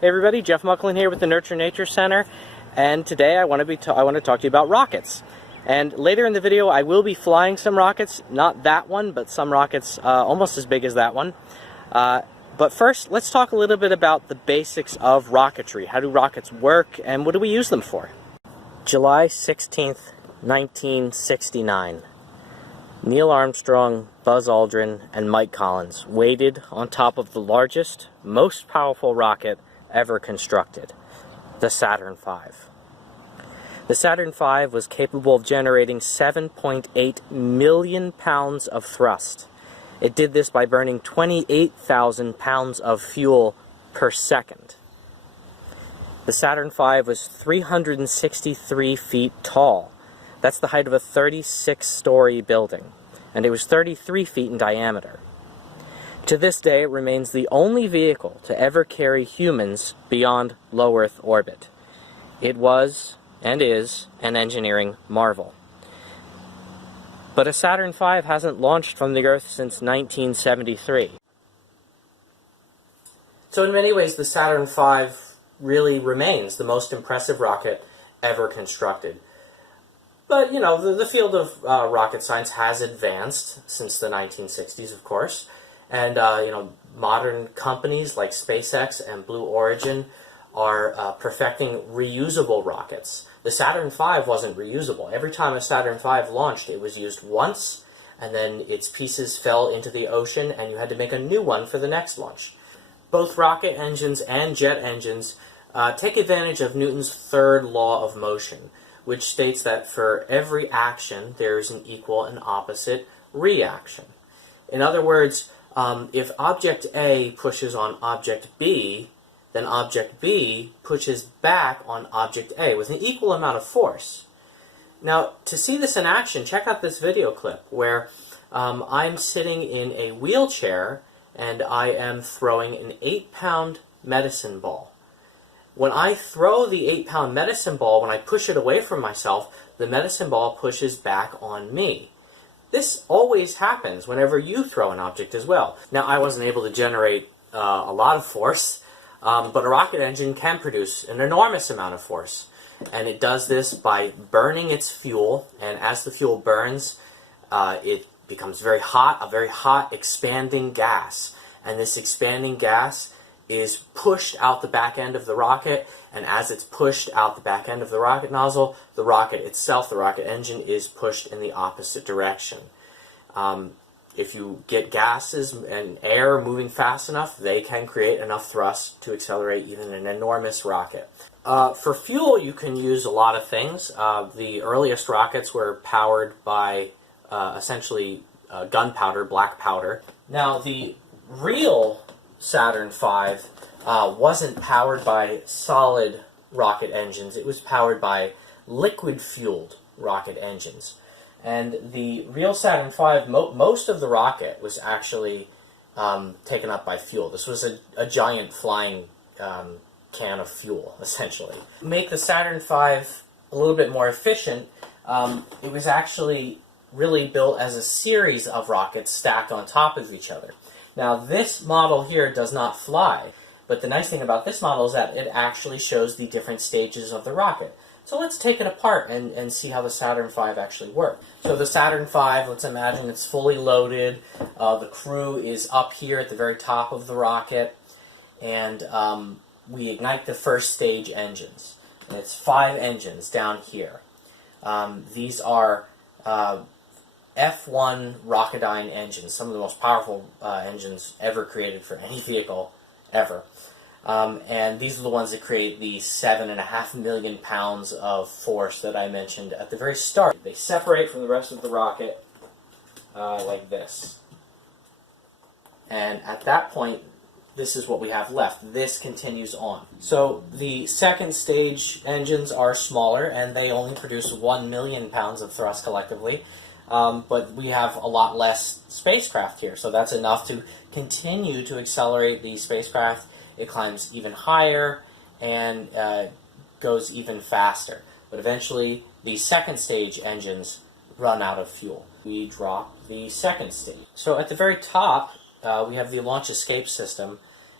Hey everybody, Jeff Mucklin here with the Nurture Nature Center, and today I want to talk to you about rockets. And later in the video I will be flying some rockets, not that one, but some rockets almost as big as that one. But first, let's talk a little bit about the basics of rocketry. How do rockets work, and what do we use them for? July 16th, 1969. Neil Armstrong, Buzz Aldrin, and Mike Collins waited on top of the largest, most powerful rocket ever constructed, the Saturn V. The Saturn V was capable of generating 7.8 million pounds of thrust. It did this by burning 28,000 pounds of fuel per second. The Saturn V was 363 feet tall. That's the height of a 36-story building, and it was 33 feet in diameter. To this day, it remains the only vehicle to ever carry humans beyond low Earth orbit. It was, and is, an engineering marvel. But a Saturn V hasn't launched from the Earth since 1973. So in many ways, the Saturn V really remains the most impressive rocket ever constructed. But, you know, the field of rocket science has advanced since the 1960s, of course. And, you know, modern companies like SpaceX and Blue Origin are perfecting reusable rockets. The Saturn V wasn't reusable. Every time a Saturn V launched, it was used once, and then its pieces fell into the ocean, and you had to make a new one for the next launch. Both rocket engines and jet engines take advantage of Newton's third law of motion, which states that for every action, there is an equal and opposite reaction. In other words, if object A pushes on object B, then object B pushes back on object A with an equal amount of force. Now, to see this in action, check out this video clip where I'm sitting in a wheelchair and I am throwing an 8-pound medicine ball. When I throw the 8-pound medicine ball, when I push it away from myself, the medicine ball pushes back on me. This always happens whenever you throw an object as well. Now, I wasn't able to generate a lot of force, but a rocket engine can produce an enormous amount of force. And it does this by burning its fuel, and as the fuel burns, it becomes very hot, a very hot expanding gas. And this expanding gas is pushed out the back end of the rocket, and as it's pushed out the back end of the rocket nozzle, the rocket itself, the rocket engine, is pushed in the opposite direction. If you get gases and air moving fast enough, they can create enough thrust to accelerate even an enormous rocket. For fuel, you can use a lot of things. The earliest rockets were powered by essentially gunpowder, black powder. Now, the real Saturn V wasn't powered by solid rocket engines. It was powered by liquid-fueled rocket engines. And the real Saturn V, most of the rocket was actually taken up by fuel. This was a giant flying can of fuel, essentially. To make the Saturn V a little bit more efficient, it was actually really built as a series of rockets stacked on top of each other. Now, this model here does not fly, but the nice thing about this model is that it actually shows the different stages of the rocket. So let's take it apart and see how the Saturn V actually works. So the Saturn V, let's imagine it's fully loaded. The crew is up here at the very top of the rocket, and we ignite the first stage engines. And it's 5 engines down here. These are F1 Rocketdyne engines, some of the most powerful engines ever created for any vehicle ever. And these are the ones that create the 7.5 million pounds of force that I mentioned at the very start. They separate from the rest of the rocket like this. And at that point, this is what we have left. This continues on. So the second stage engines are smaller, and they only produce 1 million pounds of thrust collectively. But we have a lot less spacecraft here, so that's enough to continue to accelerate the spacecraft. It climbs even higher and goes even faster. But eventually, the second stage engines run out of fuel. We drop the second stage. So at the very top, we have the launch escape system,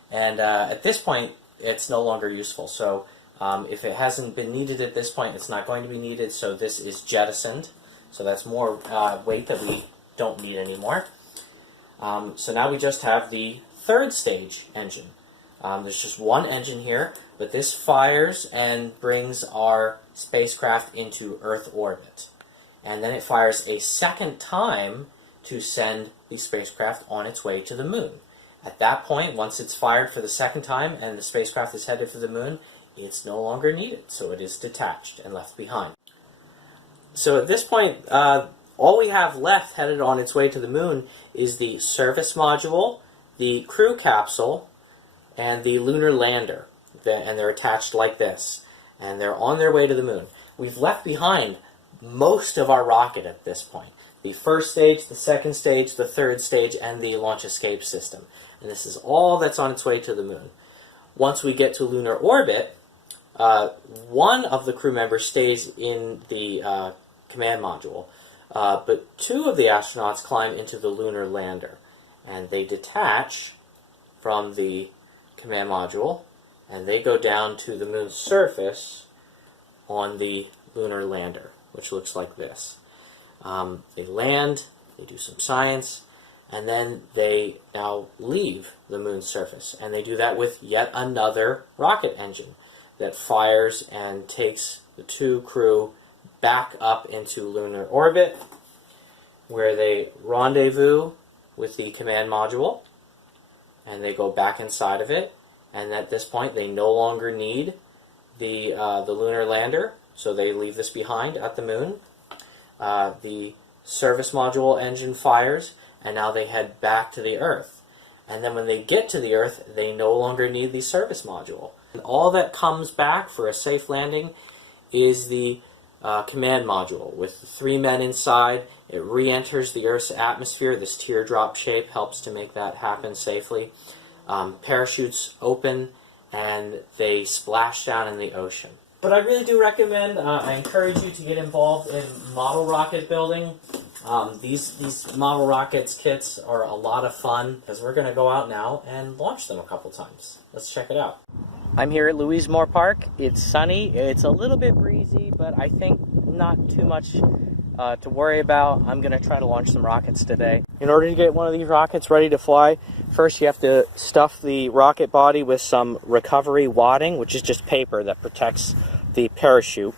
and at this point, it's no longer useful. So if it hasn't been needed at this point, it's not going to be needed, so this is jettisoned. So that's more weight that we don't need anymore. So now we just have the third stage engine. There's just one engine here, but this fires and brings our spacecraft into Earth orbit. And then it fires a second time to send the spacecraft on its way to the moon. At that point, once it's fired for the second time and the spacecraft is headed for the moon, it's no longer needed, so it is detached and left behind. So at this point, all we have left headed on its way to the moon is the service module, the crew capsule, and the lunar lander. And they're attached like this. And they're on their way to the moon. We've left behind most of our rocket at this point. The first stage, the second stage, the third stage, and the launch escape system. And this is all that's on its way to the moon. Once we get to lunar orbit, one of the crew members stays in the command module, but two of the astronauts climb into the lunar lander, and they detach from the command module, and they go down to the moon's surface on the lunar lander, which looks like this. They land, they do some science, and then they now leave the moon's surface, and they do that with yet another rocket engine that fires and takes the two crew back up into lunar orbit, where they rendezvous with the command module, and they go back inside of it, and at this point they no longer need the lunar lander, so they leave this behind at the moon. The service module engine fires, and now they head back to the Earth. And then when they get to the Earth, they no longer need the service module. And all that comes back for a safe landing is the command module. With the 3 men inside, it re-enters the Earth's atmosphere. This teardrop shape helps to make that happen safely. Parachutes open, and they splash down in the ocean. But I really do recommend, I encourage you to get involved in model rocket building. These model rockets kits are a lot of fun, because we're going to go out now and launch them a couple times. Let's check it out. I'm here at Louise Moore Park. It's sunny. It's a little bit breezy, but I think not too much to worry about. I'm going to try to launch some rockets today. In order to get one of these rockets ready to fly, first you have to stuff the rocket body with some recovery wadding, which is just paper that protects the parachute.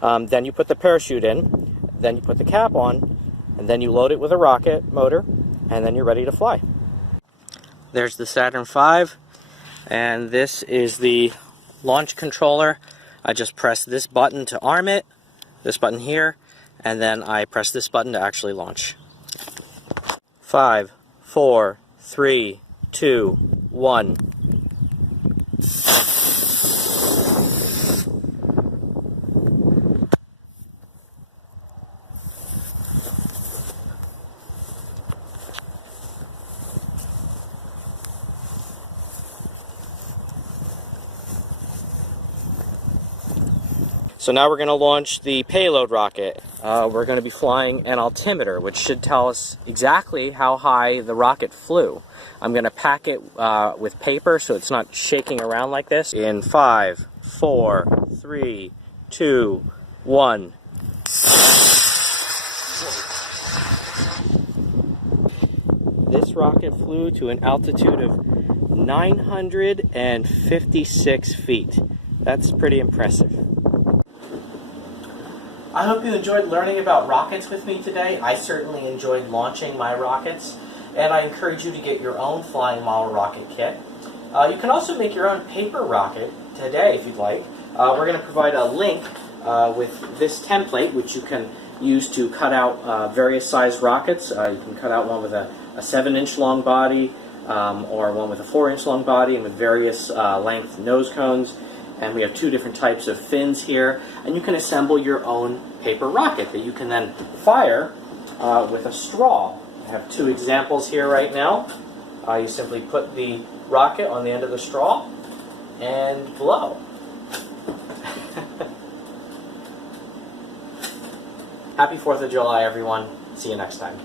Then you put the parachute in, then you put the cap on, and then you load it with a rocket motor, and then you're ready to fly. There's the Saturn V, and this is the launch controller. I just press this button to arm it, this button here, and then I press this button to actually launch. 5, 4, 3, 2, 1. So now we're going to launch the payload rocket. We're going to be flying an altimeter, which should tell us exactly how high the rocket flew. I'm going to pack it with paper so it's not shaking around like this. In 5, 4, 3, 2, 1. This rocket flew to an altitude of 956 feet. That's pretty impressive. I hope you enjoyed learning about rockets with me today. I certainly enjoyed launching my rockets, and I encourage you to get your own flying model rocket kit. You can also make your own paper rocket today if you'd like. We're going to provide a link with this template, which you can use to cut out various size rockets. You can cut out one with a 7-inch long body, or one with a 4-inch long body, and with various length nose cones. And we have 2 different types of fins here, and you can assemble your own paper rocket that you can then fire with a straw. I have 2 examples here right now. You simply put the rocket on the end of the straw and blow. Happy 4th of July, everyone. See you next time.